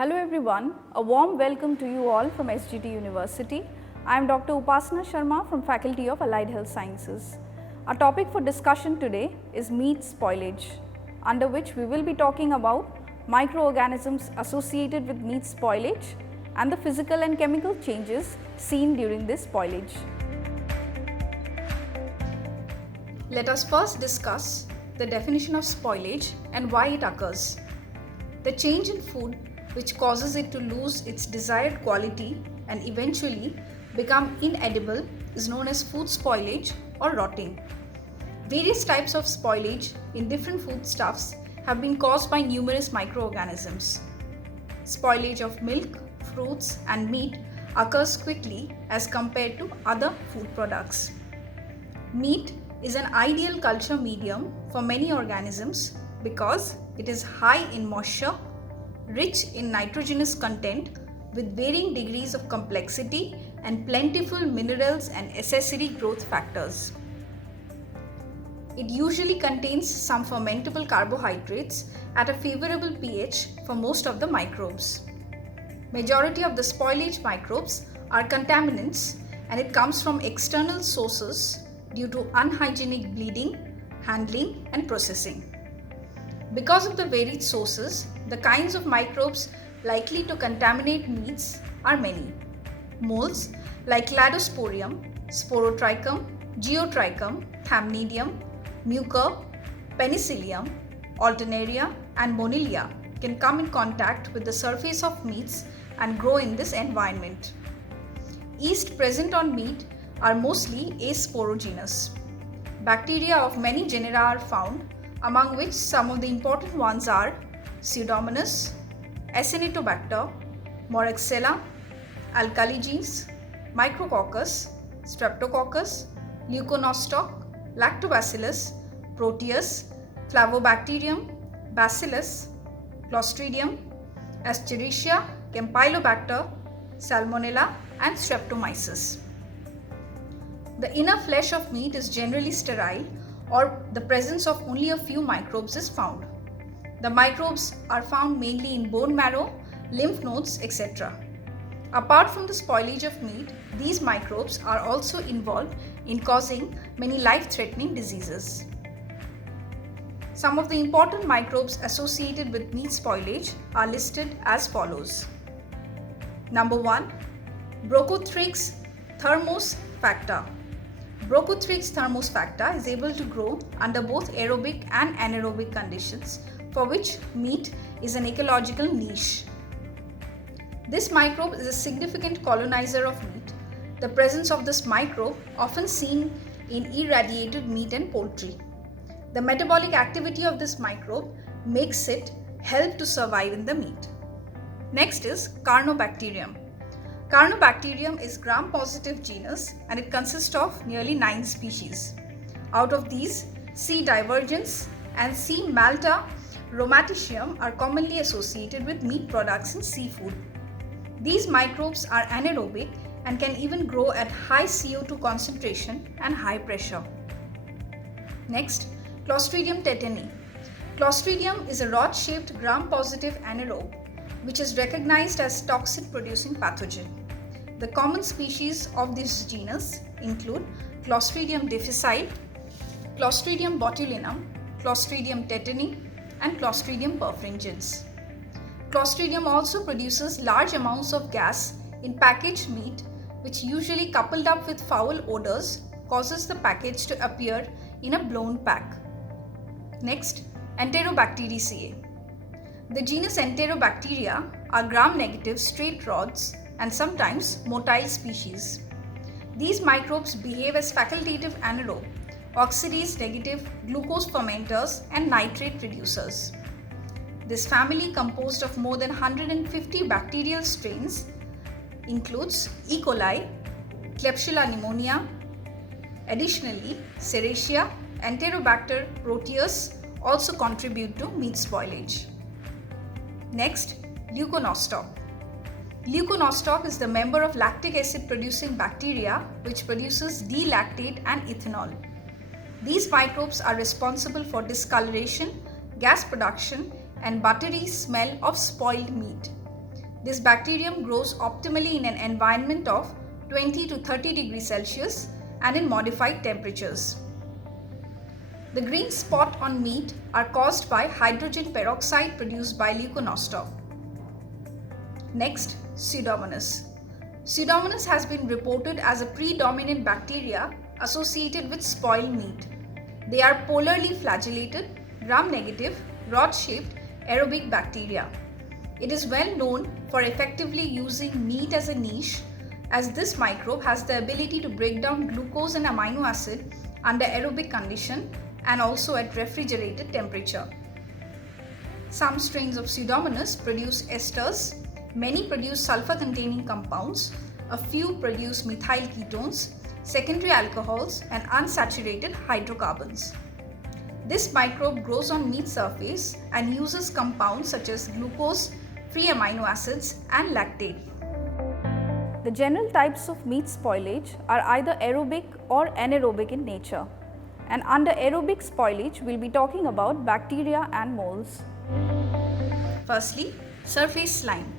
Hello everyone, a warm welcome to you all from SGT University. I am Dr. Upasana Sharma from Faculty of Allied Health Sciences. Our topic for discussion today is meat spoilage, under which we will be talking about microorganisms associated with meat spoilage and the physical and chemical changes seen during this spoilage. Let us first discuss the definition of spoilage and why it occurs. The change in food which causes it to lose its desired quality and eventually become inedible is known as food spoilage or rotting. Various types of spoilage in different foodstuffs have been caused by numerous microorganisms. Spoilage of milk, fruits and meat occurs quickly as compared to other food products. Meat is an ideal culture medium for many organisms because it is high in moisture, rich in nitrogenous content with varying degrees of complexity and plentiful minerals and accessory growth factors. It usually contains some fermentable carbohydrates at a favorable pH for most of the microbes. Majority of the spoilage microbes are contaminants and it comes from external sources due to unhygienic bleeding, handling and processing. Because of the varied sources, the kinds of microbes likely to contaminate meats are many. Molds like Cladosporium, Sporotrichum, Geotrichum, Thamnidium, Mucor, Penicillium, Alternaria and Monillia can come in contact with the surface of meats and grow in this environment. Yeast present on meat are mostly asporogenous. Bacteria of many genera are found, among which some of the important ones are Pseudomonas, Acinetobacter, Moraxella, Alkaligenes, Micrococcus, Streptococcus, Leuconostoc, Lactobacillus, Proteus, Flavobacterium, Bacillus, Clostridium, Escherichia, Campylobacter, Salmonella and Streptomyces. The inner flesh of meat is generally sterile or the presence of only a few microbes is found. The microbes are found mainly in bone marrow, lymph nodes, etc. Apart from the spoilage of meat, these microbes are also involved in causing many life-threatening diseases. Some of the important microbes associated with meat spoilage are listed as follows. Number 1. Brocothrix thermos facta. Brocothrix thermos facta is able to grow under both aerobic and anaerobic conditions, for which meat is an ecological niche. This microbe is a significant colonizer of meat. The presence of this microbe often seen in irradiated meat and poultry. The metabolic activity of this microbe makes it help to survive in the meat. Next is Carnobacterium. Carnobacterium is gram-positive genus and it consists of nearly 9 species. Out of these, C. divergens and C. malta rhomaticeum are commonly associated with meat products and seafood. These microbes are anaerobic and can even grow at high CO2 concentration and high pressure. Next, Clostridium tetani. Clostridium is a rod-shaped gram-positive anaerobe which is recognized as toxin-producing pathogen. The common species of this genus include Clostridium difficile, Clostridium botulinum, Clostridium tetani, and Clostridium perfringens. Clostridium also produces large amounts of gas in packaged meat, which usually coupled up with foul odors causes the package to appear in a blown pack. Next, Enterobacteriaceae. The genus Enterobacteria are gram-negative straight rods and sometimes motile species. These microbes behave as facultative anaerobe, oxidase-negative glucose fermenters and nitrate reducers. This family, composed of more than 150 bacterial strains, includes E. coli, Klebsiella pneumonia. Additionally, Serratia, Enterobacter proteus also contribute to meat spoilage. Next, Leuconostoc. Leuconostoc is the member of lactic acid producing bacteria which produces D-lactate and ethanol. These microbes are responsible for discoloration, gas production and buttery smell of spoiled meat. This bacterium grows optimally in an environment of 20 to 30 degrees Celsius and in modified temperatures. The green spot on meat are caused by hydrogen peroxide produced by Leuconostoc. Next, Pseudomonas. Pseudomonas has been reported as a predominant bacteria associated with spoiled meat. They are polarly flagellated, gram-negative, rod-shaped aerobic bacteria. It is well known for effectively using meat as a niche, as this microbe has the ability to break down glucose and amino acid under aerobic condition and also at refrigerated temperature. Some strains of Pseudomonas produce esters, many produce sulfur-containing compounds, a few produce methyl ketones, secondary alcohols and unsaturated hydrocarbons. This microbe grows on meat surface and uses compounds such as glucose, free amino acids and lactate. The general types of meat spoilage are either aerobic or anaerobic in nature. And under aerobic spoilage, we will be talking about bacteria and moles. Firstly, surface slime.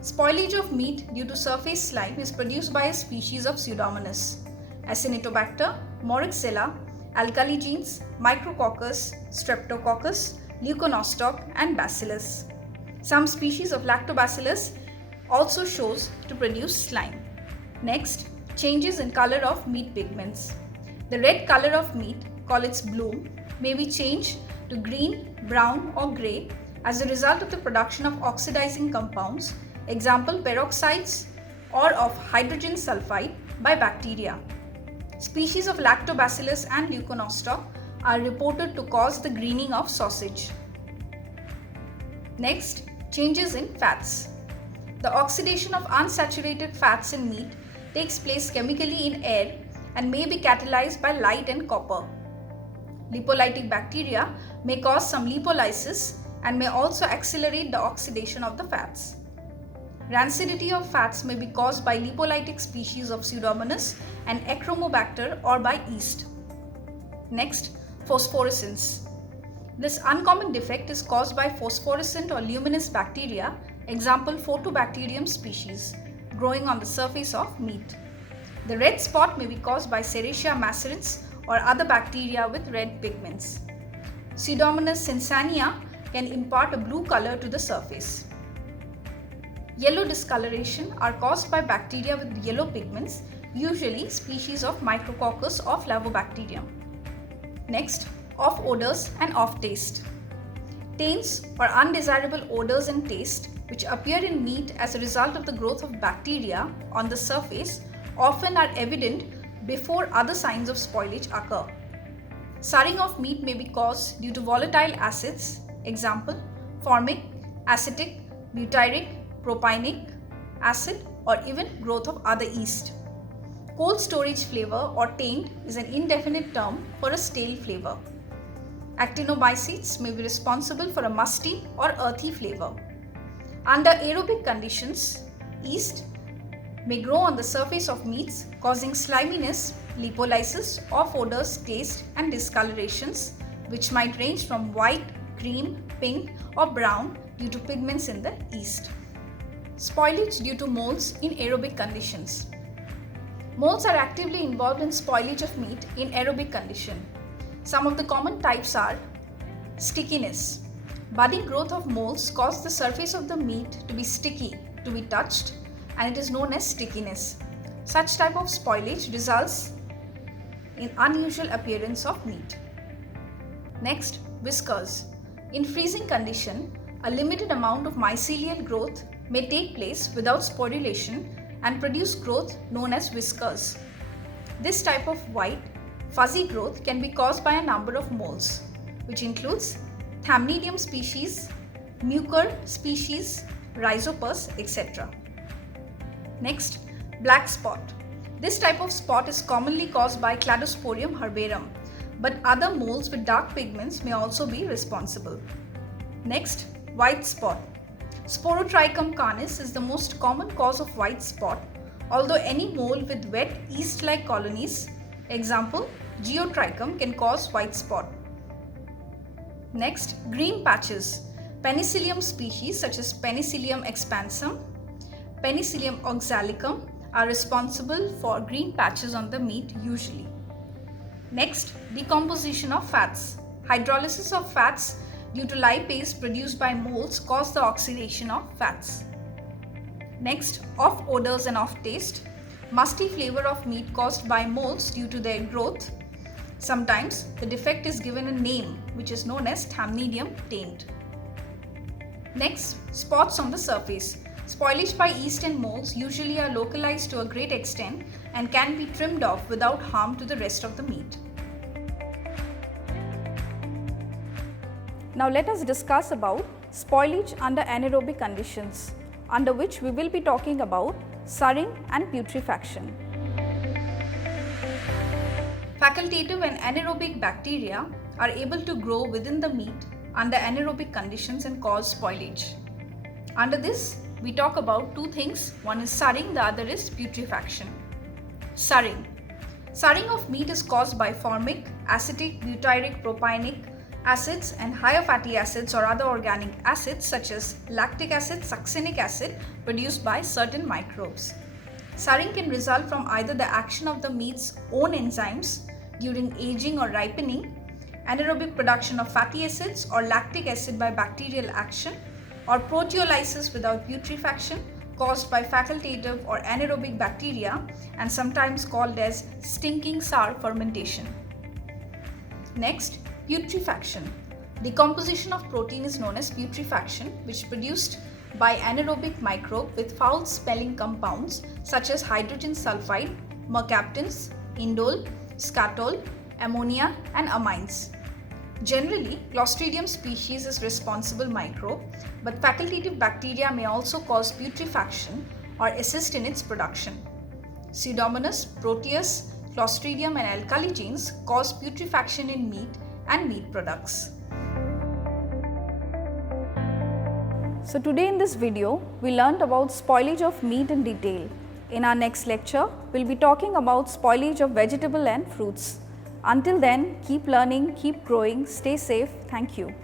Spoilage of meat due to surface slime is produced by a species of Pseudomonas, Acinetobacter, Moraxella, alkali genes, Micrococcus, Streptococcus, Leuconostoc and Bacillus. Some species of Lactobacillus also shows to produce slime. Next, changes in color of meat pigments. The red color of meat, called its bloom, may be changed to green, brown or grey as a result of the production of oxidizing compounds, example peroxides, or of hydrogen sulfide by bacteria. Species of Lactobacillus and Leuconostoc are reported to cause the greening of sausage. Next, changes in fats. The oxidation of unsaturated fats in meat takes place chemically in air and may be catalyzed by light and copper. Lipolytic bacteria may cause some lipolysis and may also accelerate the oxidation of the fats. Rancidity of fats may be caused by lipolytic species of Pseudomonas and Achromobacter or by yeast. Next, phosphorescence. This uncommon defect is caused by phosphorescent or luminous bacteria, example Photobacterium species, growing on the surface of meat. The red spot may be caused by Serratia macerans or other bacteria with red pigments. Pseudomonas cinsania can impart a blue color to the surface. Yellow discoloration are caused by bacteria with yellow pigments, usually species of Micrococcus or Flavobacterium. Next, off odors and off taste. Taints or undesirable odors and taste which appear in meat as a result of the growth of bacteria on the surface often are evident before other signs of spoilage occur. Surring of meat may be caused due to volatile acids, example formic, acetic, butyric, propinic acid, or even growth of other yeast. Cold storage flavor or taint is an indefinite term for a stale flavor. Actinomycetes may be responsible for a musty or earthy flavor. Under aerobic conditions, yeast may grow on the surface of meats, causing sliminess, lipolysis, off odors, taste and discolorations, which might range from white, green, pink or brown due to pigments in the yeast. Spoilage due to molds in aerobic conditions. Molds are actively involved in spoilage of meat in aerobic condition. Some of the common types are stickiness. Budding growth of molds cause the surface of the meat to be sticky, to be touched, and it is known as stickiness. Such type of spoilage results in unusual appearance of meat. Next, whiskers. In freezing condition, a limited amount of mycelial growth may take place without sporulation and produce growth known as whiskers. This type of white, fuzzy growth can be caused by a number of molds, which includes Thamnidium species, Mucor species, Rhizopus, etc. Next, black spot. This type of spot is commonly caused by Cladosporium herbarum, but other molds with dark pigments may also be responsible. Next, white spot. Sporotrichum canis is the most common cause of white spot, although any mold with wet yeast-like colonies, example Geotrichum, can cause white spot. Next, green patches. Penicillium species such as Penicillium expansum, Penicillium oxalicum are responsible for green patches on the meat usually. Next, decomposition of fats. Hydrolysis of fats due to lipase produced by moles cause the oxidation of fats. Next, off odors and off taste. Musty flavor of meat caused by moles due to their growth. Sometimes the defect is given a name which is known as Thamnidium taint. Next, spots on the surface. Spoilage by yeast and molds usually are localized to a great extent and can be trimmed off without harm to the rest of the meat. Now let us discuss about spoilage under anaerobic conditions, under which we will be talking about surring and putrefaction. Facultative and anaerobic bacteria are able to grow within the meat under anaerobic conditions and cause spoilage. Under this, we talk about two things. One is surring, the other is putrefaction. Surring. Surring of meat is caused by formic, acetic, butyric, propionic acids and higher fatty acids or other organic acids such as lactic acid, succinic acid produced by certain microbes. Surring can result from either the action of the meat's own enzymes during aging or ripening, anaerobic production of fatty acids or lactic acid by bacterial action, or proteolysis without putrefaction caused by facultative or anaerobic bacteria and sometimes called as stinking sour fermentation. Next, putrefaction. Decomposition of protein is known as putrefaction, which is produced by anaerobic microbe with foul smelling compounds such as hydrogen sulfide, mercaptans, indole, scatol, ammonia and amines. Generally, Clostridium species is responsible microbe, but facultative bacteria may also cause putrefaction or assist in its production. Pseudomonas, Proteus, Clostridium and alkali genes cause putrefaction in meat and meat products. So today in this video, we learnt about spoilage of meat in detail. In our next lecture, we'll be talking about spoilage of vegetable and fruits. Until then, keep learning, keep growing, stay safe. Thank you.